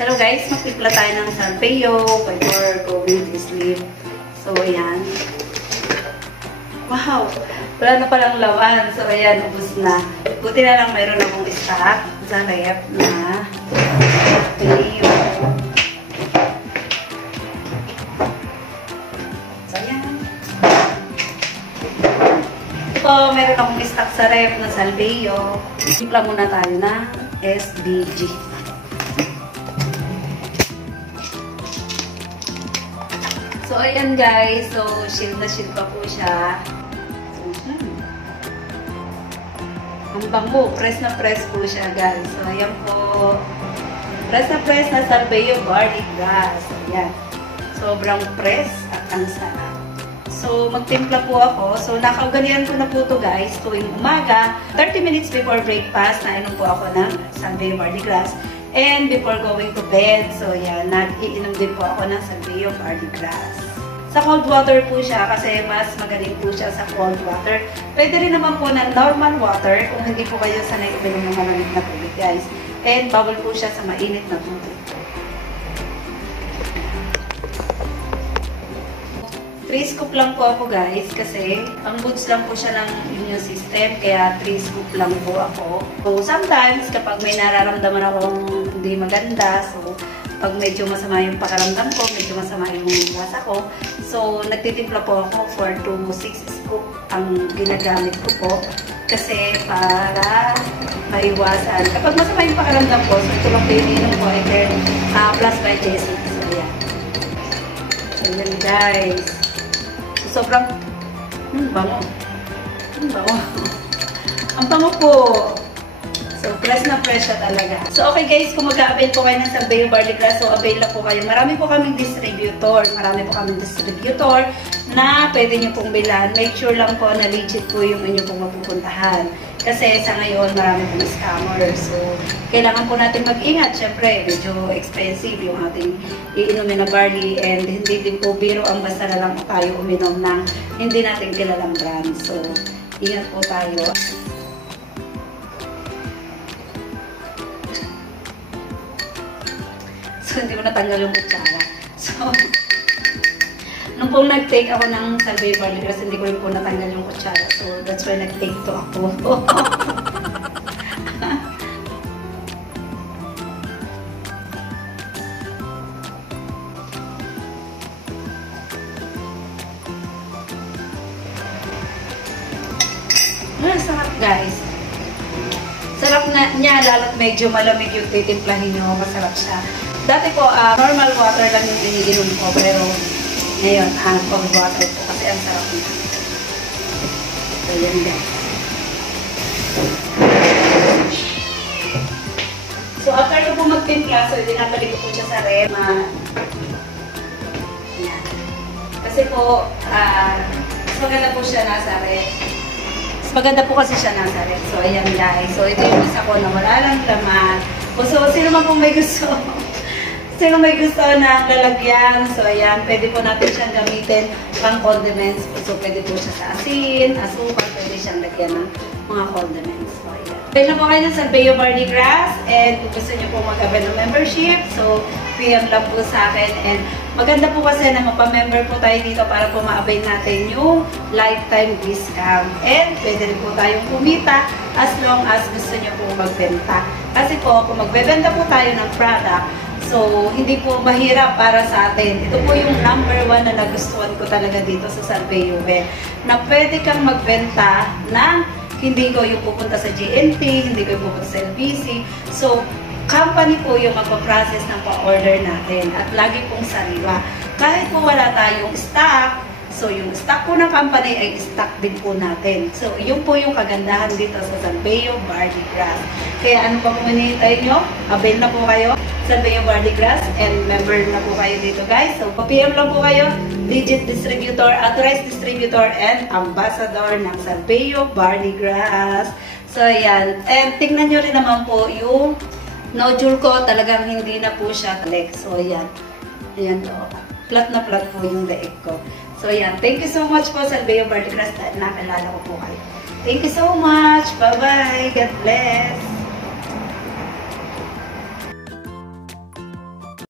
Hello guys, magtimpla tayo ng salpeo before going to sleep. So, ayan. Wow! Wala na palang lawan. So, ayan, ubos na. Buti na lang mayroon akong stock sa rep na salpeo. So, ayan. Ito, meron akong stock sa rep na salpeo. Timpla muna tayo na SBG. So, ayan guys. So, shield na shield pa po siya. So, ang bango. Press na press po siya guys. So, ayan po. Press na salpeo garlic grass. Ayan. Sobrang press at ang sarap. So, magtimpla po ako. So, nakaugalian ko na po ito guys. Tuwing umaga, 30 minutes before breakfast, nainom po ako ng salpeo garlic grass. And before going to bed, so yan, nag-iinom din po ako ng salpeo garlic grass. Sa cold water po siya kasi mas magaling po siya sa cold water. Pwede rin naman po ng normal water kung hindi po kayo sanay uminom ng malamig na tubig guys. And bawal po siya sa mainit na tubig. 3 scoop lang po ako guys kasi ang goods lang po siya ng immune system kaya 3 scoop lang po ako. So sometimes kapag may nararamdaman akong hindi maganda, so pag medyo masama yung pakaramdam ko, medyo masama yung lasa ko, so nagtitimpla po ako for 2 to 6 scoop ang ginagamit ko po kasi para maiwasan. Kapag masama yung pakaramdam ko, so ito lang pinininom ko and then plus by Jessie. So yan. So yan guys. Sobrang bango. Bango. Ang bango po. So, fresh na fresh siya talaga. So, okay guys, kung mag-a-avail po kayo ng salpeo garlic grass, so avail na po kayo. Marami po kaming distributor. Na pwede nyo pong bilan. Make sure lang po na legit po yung inyo pong mapupuntahan. Kasi sa ngayon, marami pong scammer. So, kailangan po natin mag-ingat. Siyempre, medyo expensive yung ating iinumin na barley. And hindi din po biro ang basta na lang po tayo uminom ng hindi natin kilalang brand. So, ingat po tayo. So, hindi ko natanggal yung kutsara. So, nung pong nag-take ako ng salpeo garlic grass, hindi ko rin po natanggal yung kutsara. So, that's why nag-take to ako. Sarap guys. Sarap na niya, lalo't medyo malamig yung titimplahin nyo. Masarap siya. Dati po, normal water lang yung iniinom ko. Pero, ngayon, cold water po kasi ang sarap niya. So, yan guys. So, after ko po magtimpla, so, dinabalik ko po siya sa ref. Yan. Kasi po, mas maganda po siya nasa ref. Mas maganda po kasi siya nasa ref. So, ayan guys. So, ito yung isa ko na wala lang laman. So, sino man po may gusto? Sino may gusto na lalagyan? So, ayan. Pwede po natin siyang gamitin pang condiments. So, pwede po siya sa asin, asukal. Pwede siyang lagyan ng mga condiments. So, ayan. Pwede na po kayo ng salpeo garlic grass. And kung gusto nyo po mag-avail ng membership, so, PM lang po sa akin. And maganda po kasi na mapamember po tayo dito para po ma-avail natin yung lifetime discount. And pwede rin po tayong kumita as long as gusto nyo po magbenta. Kasi po, kung magbebenta po tayo ng product, so, hindi po mahirap para sa atin. Ito po yung number 1 na nagustuhan ko talaga dito sa salpeo. Na pwede kang magbenta na hindi ko yung pupunta sa GNT, hindi ko yung pupunta sa LBC. So, company po yung magpa-process ng pa-order natin at lagi pong sariwa. Kahit po wala tayong stock, so yung stock po ng company ay stock din po natin. So, yun po yung kagandahan dito sa salpeo garlic grass. Kaya ano pa po hinihintay nyo? Avail na po kayo salpeo garlic grass and member na po kayo dito guys. So, PM lang po kayo, legit distributor, authorized distributor, and ambassador ng salpeo garlic grass. So, ayan. And tingnan nyo rin naman po yung nodule ko, talagang hindi na po siya collect. So, ayan. Ayan po. Flat na flat po yung leeg ko. So, ayan. Thank you so much po, salpeo garlic grass, dahil nakilala ko po kayo. Thank you so much. Bye-bye. God bless.